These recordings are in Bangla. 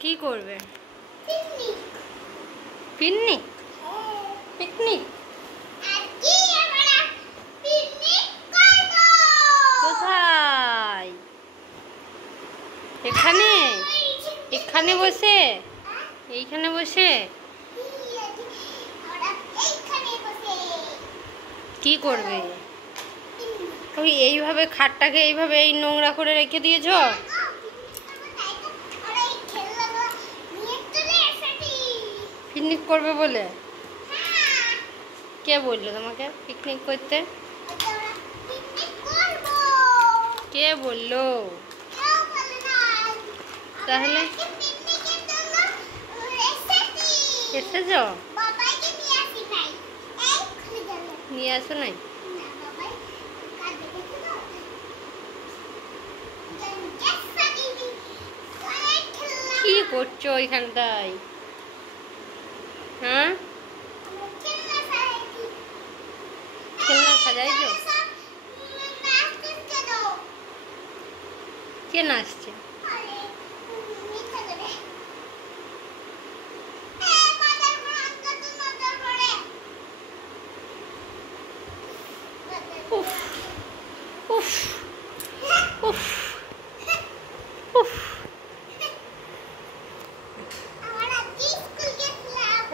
কি করবে? পিকনিক। পিকনিক কোথায়? এখানে? এখানে বসে? এইখানে বসে কি করবে? তুমি এইভাবে খাটটাকে এইভাবে এই নোংরা করে রেখে দিয়েছ? পিকনিক করবে বলে? কে বললো তোমাকে পিকনিক করতে? কে বললো? তাহলে এসেছ? নিয়ে আসো নাই? কি করছো ওইখানটায়? হ্যাঁ, খেলনা সাজাইছো? কে নাচছে? উফ উফ উফ উফ।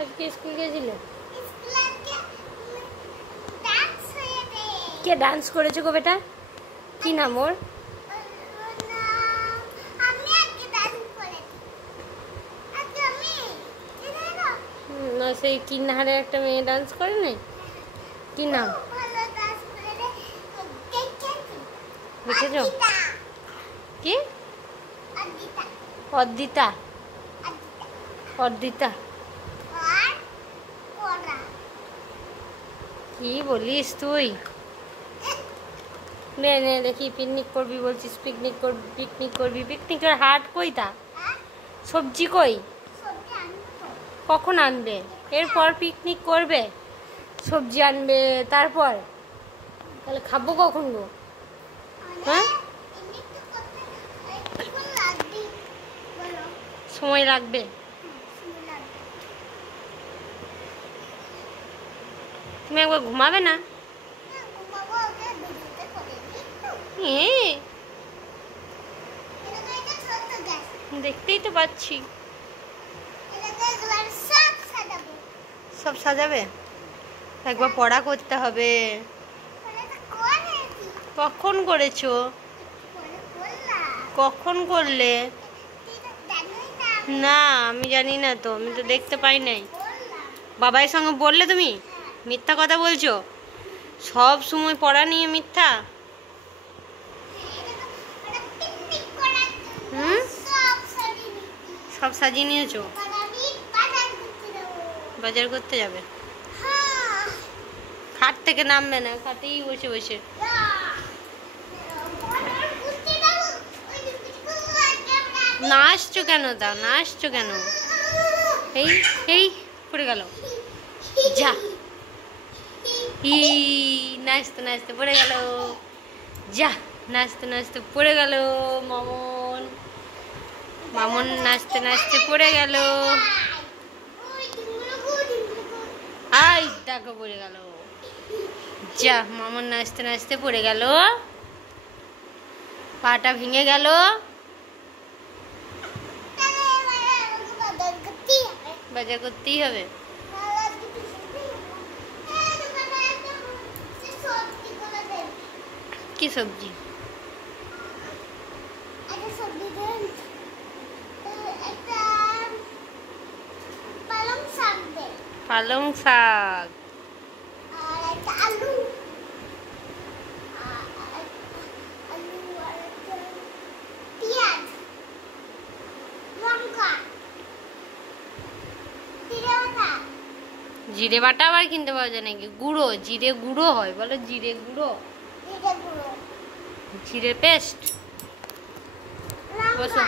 আজকে স্কুল গেছিলে? কে ডান্স করেছে গো বেটা? কি নাম ওর? না সেই কিন্নাহারে একটা মেয়ে ডান্স করে নাই? কি নাম? বুঝেছ? কি? অর্দিতা। অর্দিতা কি বলিস তুই? নে নে দেখি পিকনিক করবি বলছিস, পিকনিক করবি পিকনিক করবি। পিকনিকের হাট কইতা? সবজি কই? কখন আনবে? এরপর পিকনিক করবে, সবজি আনবে, তারপর তাহলে খাবো কখন গো? হ্যাঁ, সময় লাগবে। তুমি একবার ঘুমাবে না? দেখতেই তো পাচ্ছি। সব সাজাবে? একবার পড়া করতে হবে। কখন করেছো? কখন করলে? না আমি জানি না তো, আমি তো দেখতে পাই নাই। বাবার সঙ্গে বললে তুমি? মিথ্যা কথা বলছো, সব সময় পড়া নিয়ে মিথ্যা। হুম, সব সাজিয়ে নিয়েছো? বাজার করতে যাবে? খাট থেকে নামবে না, খাটেই বসে বসে। নাচছো কেন? তা নাচছো কেন? এই এই পড়ে গেল যা। ই নাচতে নাচতে পড়ে গেল যা। নাচতে নাচতে পড়ে গেল মামন। মামন নাচতে নাচতে পড়ে গেল। আই দেখো পড়ে গেল যা। মামন নাচতে নাচতে পড়ে গেল, পাটা ভেঙে গেল। বাজার করতেই হবে। কি সবজি? পালং শাক। জিরে বাটা আবার কিনতে পাওয়া যায় নাকি? গুঁড়ো, জিরে গুঁড়ো হয় বলো? জিরে গুঁড়ো, জিরে পেস্ট। বসো,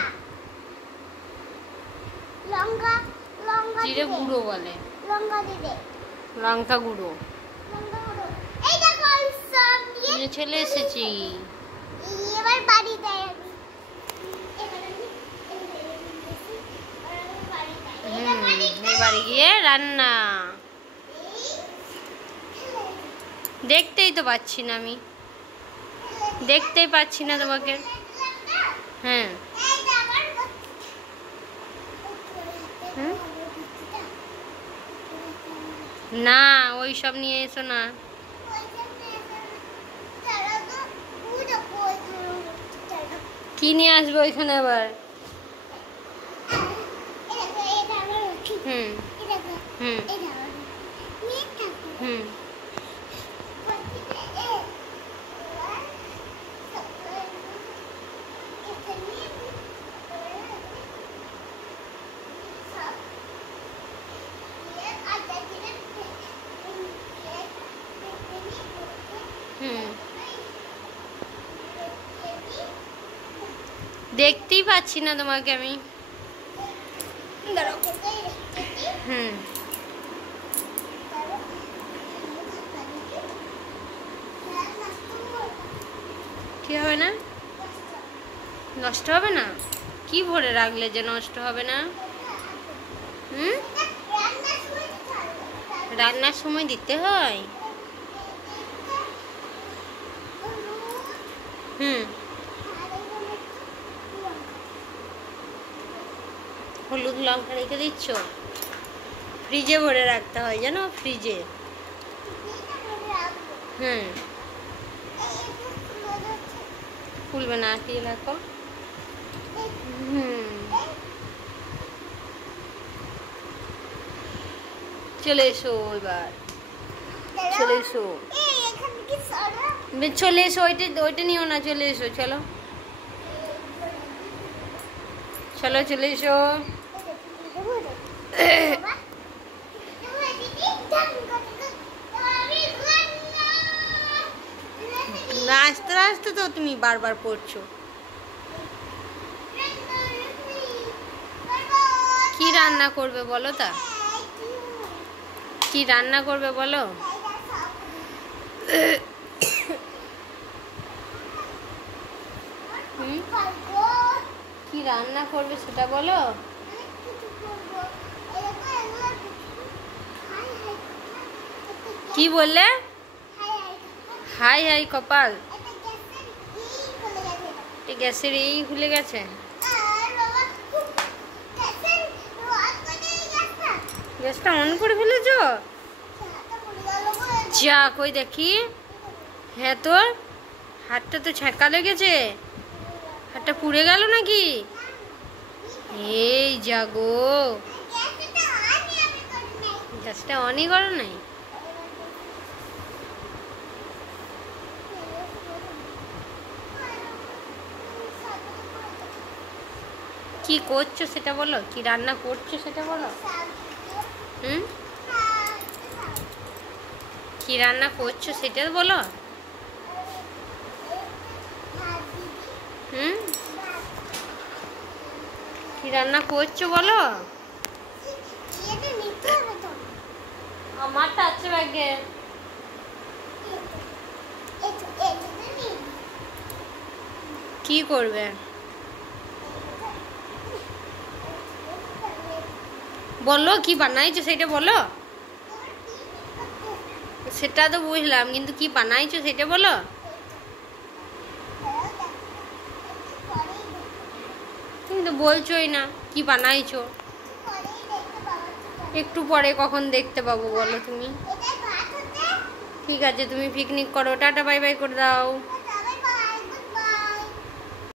জিরে গুঁড়ো বলে, লঙ্কা গুঁড়ো। চলে এসেছি। ঘরে গিয়ে রান্না। দেখতেই তো পাচ্ছি না আমি, দেখতেই পাচ্ছি না তোমাকে। হ্যাঁ না, ওই সব নিয়ে এসো না। কি নিয়ে আসবে ওইখানে আবার? হুম হুম হুম হুম দেখতেই পাচ্ছি না তোমাকে আমি। হুম কি হবে না? নষ্ট হবে না? কি ভরে রাখলে যে নষ্ট হবে না? হুম, রান্নার সময় দিতে হয়। হুম, হলুদ লঙ্কা রেখে দিচ্ছ? ফ্রিজে ভরে রাখতে হয় জানো, ফ্রিজে। হুম, খুলবে না, কি রাখো। হুম, চলে এসো এবার, চলে এসো, চলে এসো। ওইটা নিও না, চলে এসো, চলো চলো, চলে এসো। আস্তে আস্তে তো তুমি বারবার পড়ছো। কি রান্না করবে বলো তা? কি রান্না করবে বলো? কি রান্না করবে সেটা বলো। কি বললে? হাই হাই কপাল, গ্যাসের এই খুলে গেছে। গ্যাসটা অন করে ফেলেছো? যা কই দেখি। হ্যাঁ তো হাতটা তো ছ্যাঁকা লেগেছে, হাতটা পুড়ে গেল নাকি? এই জাগো, গ্যাসটা অনই করো নাই? কি করছো সেটা বলো, কি রান্না করছো সেটা বলো। হুম, কি রান্না করছো সেটা বলো। হুম, কি রান্না করছো বলো। আমারটা আছে ব্যাগে। কি করবে বলো, কি বানাইছো সেটা বলো। সেটা তো বুঝলাম, কিন্তু কি বানাইছো সেটা বলো। তুমি তো বলছোই না কি বানাইছো। একটু পরে কখন দেখতে পাবো বলো তুমি। ঠিক আছে, তুমি পিকনিক করো, টাটা বাই বাই করে দাও।